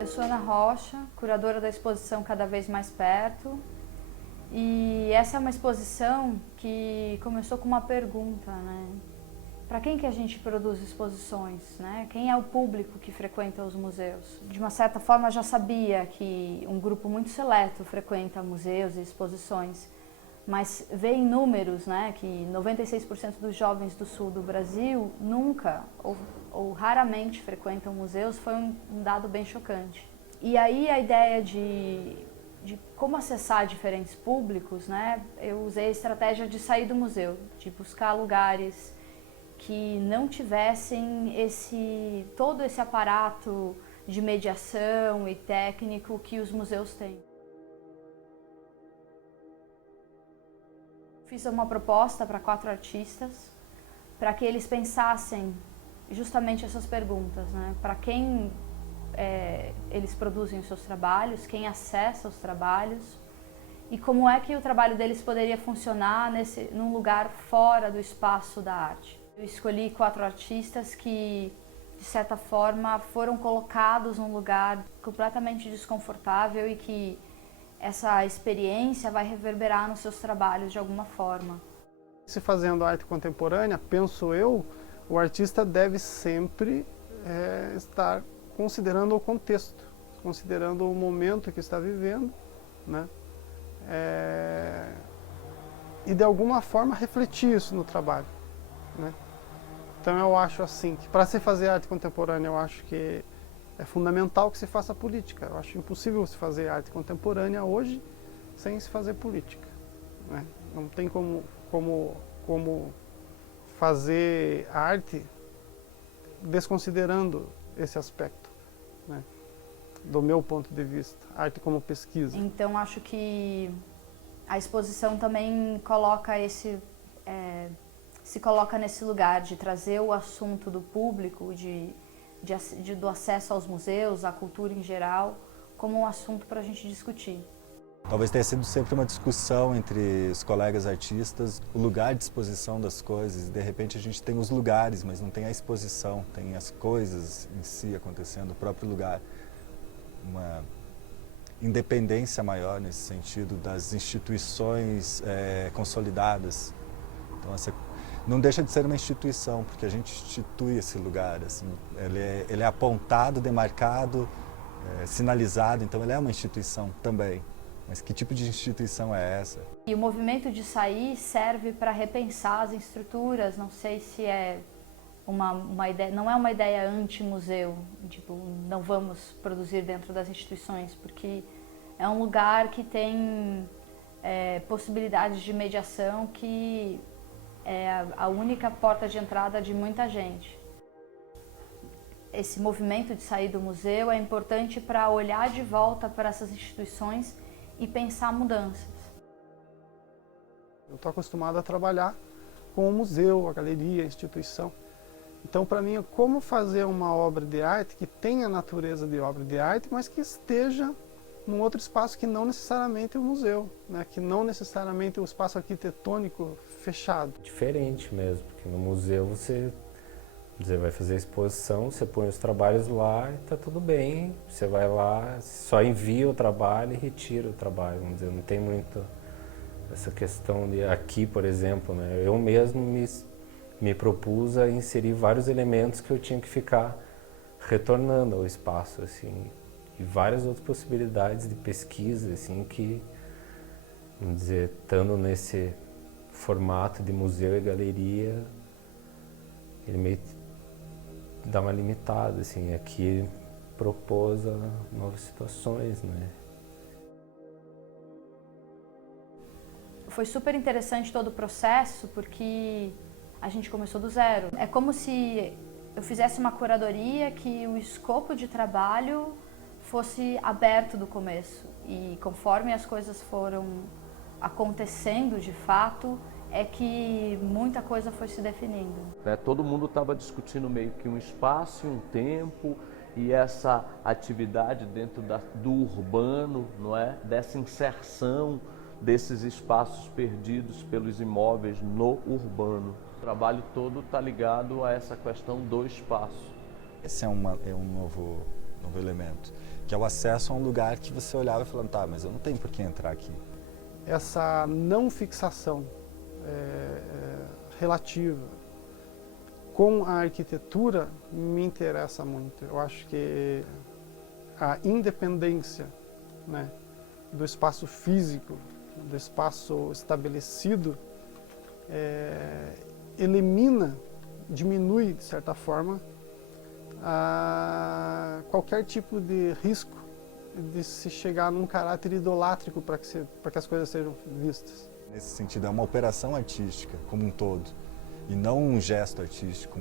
Eu sou Ana Rocha, curadora da exposição Cada Vez Mais Perto, e essa é uma exposição que começou com uma pergunta, né? Para quem que a gente produz exposições, né? Quem é o público que frequenta os museus? De uma certa forma, eu já sabia que um grupo muito seleto frequenta museus e exposições, mas ver em números, né, que 96% dos jovens do sul do Brasil nunca ou raramente frequentam museus foi um dado bem chocante. E aí a ideia de como acessar diferentes públicos, né, eu usei a estratégia de sair do museu, de buscar lugares que não tivessem todo esse aparato de mediação e técnico que os museus têm. Fiz uma proposta para 4 artistas, para que eles pensassem justamente essas perguntas, né? Para quem eles produzem os seus trabalhos, quem acessa os trabalhos e como é que o trabalho deles poderia funcionar num lugar fora do espaço da arte. Eu escolhi 4 artistas que, de certa forma, foram colocados num lugar completamente desconfortável e que essa experiência vai reverberar nos seus trabalhos de alguma forma. Se fazendo arte contemporânea, penso eu, o artista deve sempre estar considerando o contexto, considerando o momento que está vivendo, né? E de alguma forma refletir isso no trabalho, né? Então eu acho assim, que para se fazer arte contemporânea, eu acho que é fundamental que se faça política. Eu acho impossível se fazer arte contemporânea hoje sem se fazer política, né? Não tem como fazer arte desconsiderando esse aspecto, né? Do meu ponto de vista, arte como pesquisa. Então acho que a exposição também coloca se coloca nesse lugar de trazer o assunto do público, do acesso aos museus, à cultura em geral, como um assunto para a gente discutir. Talvez tenha sido sempre uma discussão entre os colegas artistas, o lugar de exposição das coisas. De repente a gente tem os lugares, mas não tem a exposição, tem as coisas em si acontecendo, o próprio lugar. Uma independência maior nesse sentido das instituições consolidadas. Então, não deixa de ser uma instituição, porque a gente institui esse lugar, assim, ele é apontado, demarcado, sinalizado, então ele é uma instituição também. Mas que tipo de instituição é essa? E o movimento de sair serve para repensar as estruturas, não sei se é uma ideia, não é uma ideia anti-museu, tipo, não vamos produzir dentro das instituições, porque é um lugar que tem possibilidades de mediação que é a única porta de entrada de muita gente. Esse movimento de sair do museu é importante para olhar de volta para essas instituições e pensar mudanças. Eu estou acostumado a trabalhar com o museu, a galeria, a instituição. Então, para mim, é como fazer uma obra de arte que tenha a natureza de obra de arte, mas que esteja num outro espaço que não necessariamente o museu, né? Que não necessariamente o espaço arquitetônico fechado. Diferente mesmo, porque no museu você vai fazer a exposição, você põe os trabalhos lá e está tudo bem. Você vai lá, só envia o trabalho e retira o trabalho. Vamos dizer, não tem muito essa questão de aqui, por exemplo, né? Eu mesmo me propus a inserir vários elementos que eu tinha que ficar retornando ao espaço, assim, e várias outras possibilidades de pesquisa, assim, que, vamos dizer, estando nesse formato de museu e galeria, ele meio dá uma limitada, assim, aqui propôs novas situações, né? Foi super interessante todo o processo, porque a gente começou do zero. É como se eu fizesse uma curadoria que o escopo de trabalho fosse aberto do começo. E conforme as coisas foram acontecendo de fato, é que muita coisa foi se definindo. Todo mundo estava discutindo meio que um espaço e um tempo, e essa atividade dentro do urbano, não é? Dessa inserção desses espaços perdidos pelos imóveis no urbano. O trabalho todo está ligado a essa questão do espaço. Esse é um novo novo elemento, que é o acesso a um lugar que você olhava e falava, tá, mas eu não tenho por que entrar aqui. Essa não fixação relativa com a arquitetura me interessa muito. Eu acho que a independência, né, do espaço físico, do espaço estabelecido, elimina, diminui, de certa forma, qualquer tipo de risco de se chegar num caráter idolátrico para que as coisas sejam vistas. Nesse sentido, é uma operação artística como um todo, e não um gesto artístico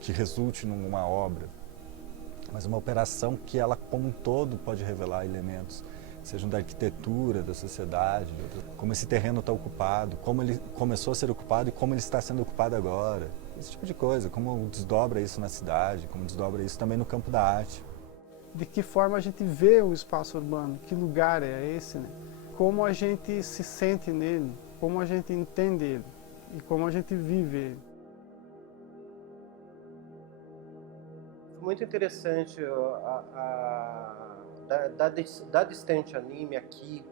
que resulte numa obra, mas uma operação que ela como um todo pode revelar elementos, sejam da arquitetura, da sociedade, como esse terreno está ocupado, como ele começou a ser ocupado e como ele está sendo ocupado agora. Esse tipo de coisa, como desdobra isso na cidade, como desdobra isso também no campo da arte. De que forma a gente vê o espaço urbano, que lugar é esse, né? Como a gente se sente nele, como a gente entende ele e como a gente vive ele. Muito interessante da Distante Anime aqui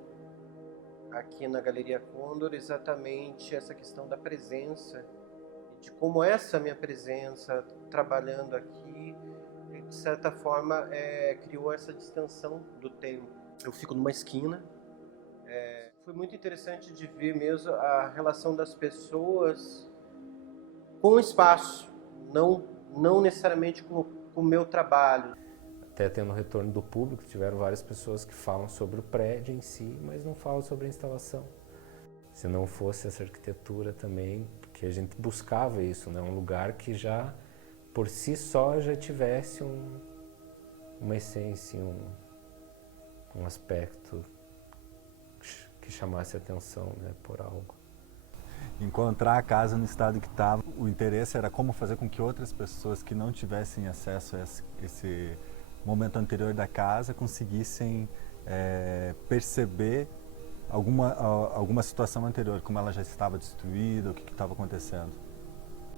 na Galeria Condor, exatamente essa questão da presença, de como essa minha presença trabalhando aqui, de certa forma, criou essa distensão do tempo. Eu fico numa esquina. Foi muito interessante de ver mesmo a relação das pessoas com o espaço, não necessariamente com o meu trabalho. Até tendo retorno do público, tiveram várias pessoas que falam sobre o prédio em si, mas não falam sobre a instalação. Se não fosse essa arquitetura também, porque a gente buscava isso, né? Um lugar que já, por si só, já tivesse uma essência, um aspecto que chamasse atenção, né, por algo. Encontrar a casa no estado que estava, o interesse era como fazer com que outras pessoas que não tivessem acesso a esse momento anterior da casa conseguissem perceber alguma situação anterior, como ela já estava destruída, o que estava acontecendo.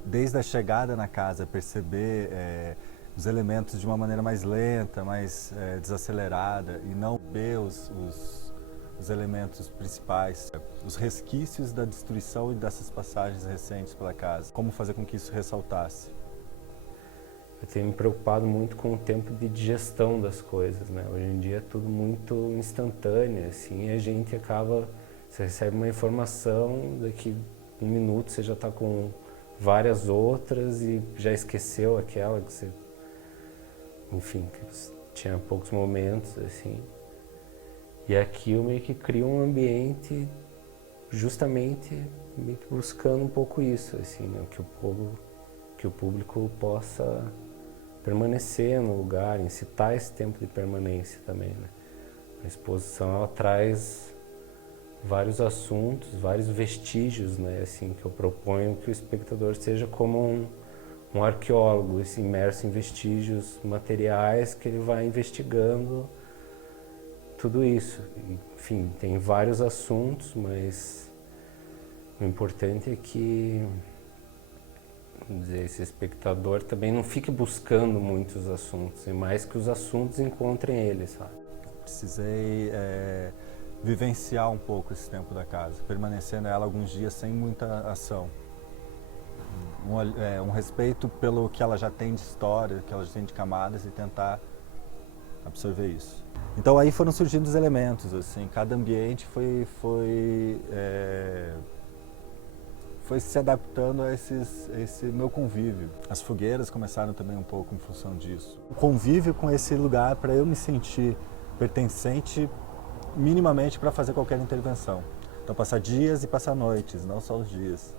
Desde a chegada na casa, perceber os elementos de uma maneira mais lenta, mais desacelerada, e não ver os elementos principais, os resquícios da destruição e dessas passagens recentes pela casa. Como fazer com que isso ressaltasse? Eu tenho me preocupado muito com o tempo de digestão das coisas, né? Hoje em dia é tudo muito instantâneo, assim, e a gente acaba, você recebe uma informação, daqui um minuto você já está com várias outras e já esqueceu aquela que você, enfim, que tinha poucos momentos, assim. E aqui eu meio que crio um ambiente justamente meio que buscando um pouco isso, assim, né? Que o público possa permanecer no lugar, incitar esse tempo de permanência também, né? A exposição ela traz vários assuntos, vários vestígios, né? Assim, que eu proponho que o espectador seja como um arqueólogo, assim, imerso em vestígios materiais que ele vai investigando tudo isso. Enfim, tem vários assuntos, mas o importante é que, vamos dizer, esse espectador também não fique buscando muitos assuntos, e mais que os assuntos encontrem ele, sabe? Precisei vivenciar um pouco esse tempo da casa, permanecer nela alguns dias sem muita ação. Um respeito pelo que ela já tem de história, que ela já tem de camadas, e tentar absorver isso. Então aí foram surgindo os elementos, assim, cada ambiente foi se adaptando a esse meu convívio. As fogueiras começaram também um pouco em função disso. O convívio com esse lugar para eu me sentir pertencente minimamente para fazer qualquer intervenção. Então passar dias e passar noites, não só os dias.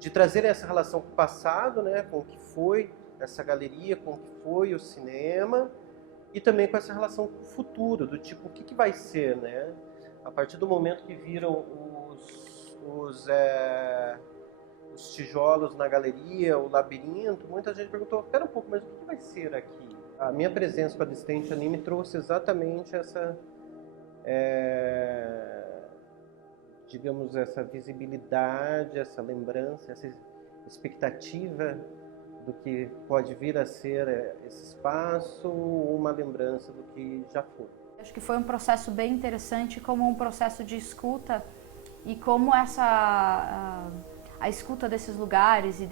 De trazer essa relação com o passado, né, com o que foi essa galeria, com o que foi o cinema, e também com essa relação com o futuro, do tipo, o que vai ser, né? A partir do momento que viram os tijolos na galeria, o labirinto, muita gente perguntou, espera um pouco, mas o que vai ser aqui? A minha presença com a Distante Anime trouxe exatamente essa, digamos, essa visibilidade, essa lembrança, essa expectativa do que pode vir a ser esse espaço, ou uma lembrança do que já foi. Acho que foi um processo bem interessante, como um processo de escuta, e como a escuta desses lugares e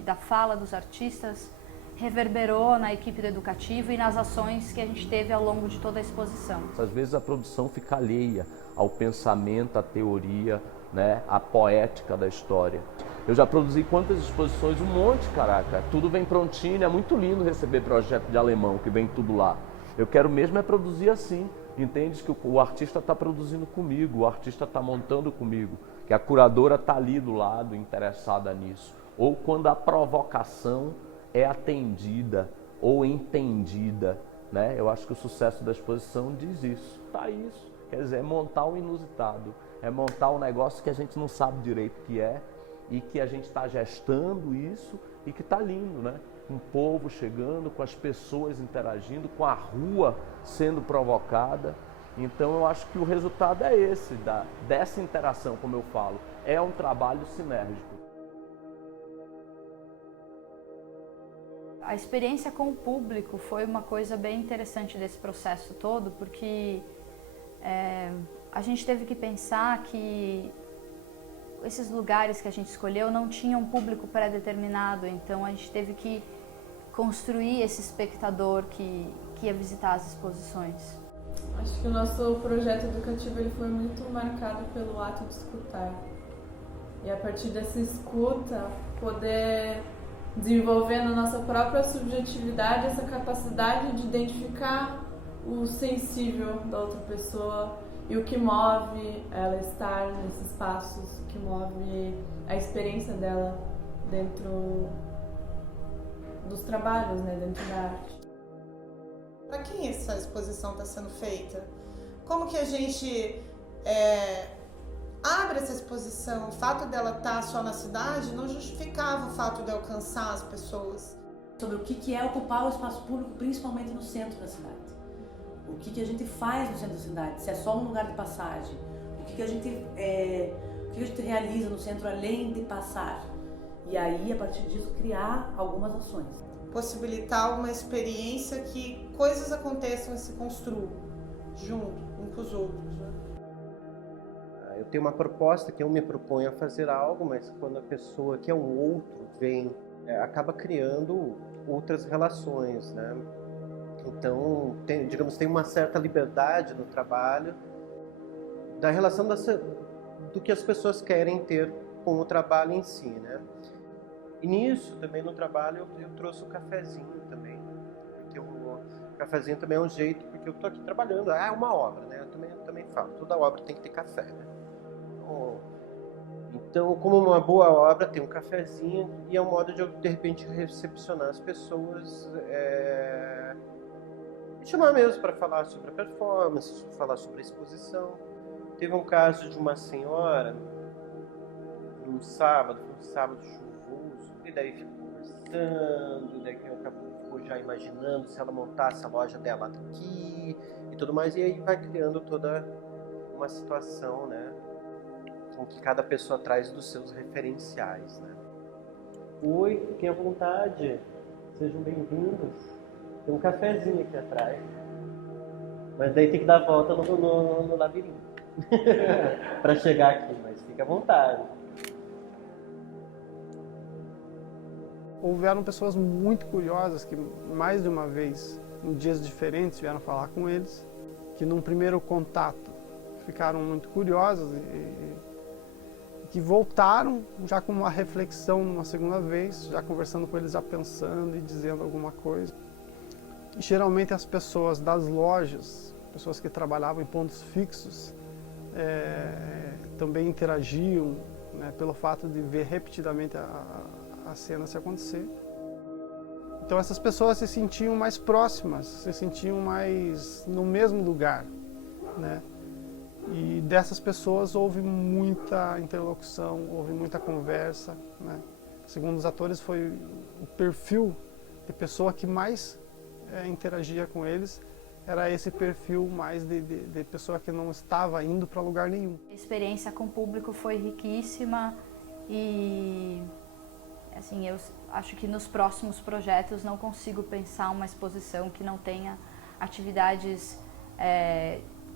da fala dos artistas reverberou na equipe do educativo e nas ações que a gente teve ao longo de toda a exposição. Às vezes a produção fica alheia ao pensamento, à teoria, né, à poética da história. Eu já produzi quantas exposições? Um monte, caraca. Tudo vem prontinho, é muito lindo receber projeto de alemão, que vem tudo lá. Eu quero mesmo é produzir assim. Entende que o artista está produzindo comigo, o artista está montando comigo, que a curadora está ali do lado, interessada nisso. Ou quando a provocação é atendida ou entendida, né? Eu acho que o sucesso da exposição diz isso. Tá isso. Quer dizer, é montar o inusitado, é montar um negócio que a gente não sabe direito o que é e que a gente está gestando isso e que está lindo, né? Com o povo chegando, com as pessoas interagindo, com a rua sendo provocada. Então eu acho que o resultado é esse, dessa interação, como eu falo, é um trabalho sinérgico. A experiência com o público foi uma coisa bem interessante desse processo todo, porque a gente teve que pensar que esses lugares que a gente escolheu não tinham um público pré-determinado, então a gente teve que construir esse espectador que ia visitar as exposições. Acho que o nosso projeto educativo ele foi muito marcado pelo ato de escutar. E a partir dessa escuta, poder desenvolver na nossa própria subjetividade essa capacidade de identificar o sensível da outra pessoa e o que move ela estar nesses espaços, o que move a experiência dela dentro dos trabalhos, né, dentro da arte. Para quem essa exposição está sendo feita? Como que a gente abre essa exposição? O fato dela estar só na cidade não justificava o fato de alcançar as pessoas. Sobre o que é ocupar o espaço público, principalmente no centro da cidade. O que a gente faz no centro da cidade, se é só um lugar de passagem. O que a gente realiza no centro além de passar. E aí, a partir disso, criar algumas ações. Possibilitar uma experiência que coisas aconteçam e se construam junto, uns com os outros. Né? Eu tenho uma proposta que eu me proponho a fazer algo, mas quando a pessoa que é um outro vem, acaba criando outras relações, né? Então, tem uma certa liberdade no trabalho da relação do que as pessoas querem ter com o trabalho em si, né? E nisso, também no trabalho, eu trouxe o cafezinho também, porque o cafezinho também é um jeito, porque eu estou aqui trabalhando, é uma obra, né? Eu também falo, toda obra tem que ter café, né? Então, como uma boa obra, tem um cafezinho e é um modo de eu, de repente, recepcionar as pessoas, e chamar mesmo para falar sobre a performance, falar sobre a exposição. Teve um caso de uma senhora, num sábado chuvoso, e daí ficou conversando, daí ficou já imaginando se ela montasse a loja dela aqui e tudo mais, e aí vai criando toda uma situação, né, com que cada pessoa traz dos seus referenciais, né. Oi, fiquem à vontade, sejam bem-vindos. Tem um cafezinho aqui atrás, mas daí tem que dar a volta no labirinto para chegar aqui, mas fica à vontade. Houveram pessoas muito curiosas que mais de uma vez, em dias diferentes, vieram falar com eles, que num primeiro contato ficaram muito curiosas e que voltaram já com uma reflexão numa segunda vez, já conversando com eles, já pensando e dizendo alguma coisa. E, geralmente as pessoas das lojas, pessoas que trabalhavam em pontos fixos, também interagiam, né, pelo fato de ver repetidamente a cena se acontecer. Então essas pessoas se sentiam mais próximas, se sentiam mais no mesmo lugar, né? E dessas pessoas houve muita interlocução, houve muita conversa, né? Segundo os atores, foi o perfil de pessoa que mais interagia com eles, era esse perfil mais de pessoa que não estava indo para lugar nenhum. A experiência com o público foi riquíssima e Assim, eu acho que nos próximos projetos não consigo pensar uma exposição que não tenha atividades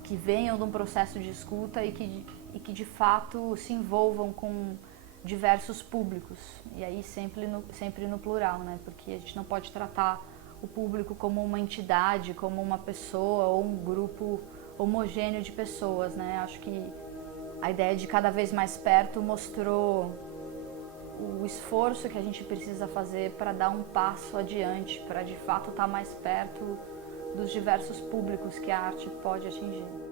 que venham de um processo de escuta e que de fato se envolvam com diversos públicos. E aí sempre no plural, né? Porque a gente não pode tratar o público como uma entidade, como uma pessoa ou um grupo homogêneo de pessoas, né? Acho que a ideia de cada vez mais perto mostrou o esforço que a gente precisa fazer para dar um passo adiante, para de fato estar mais perto dos diversos públicos que a arte pode atingir.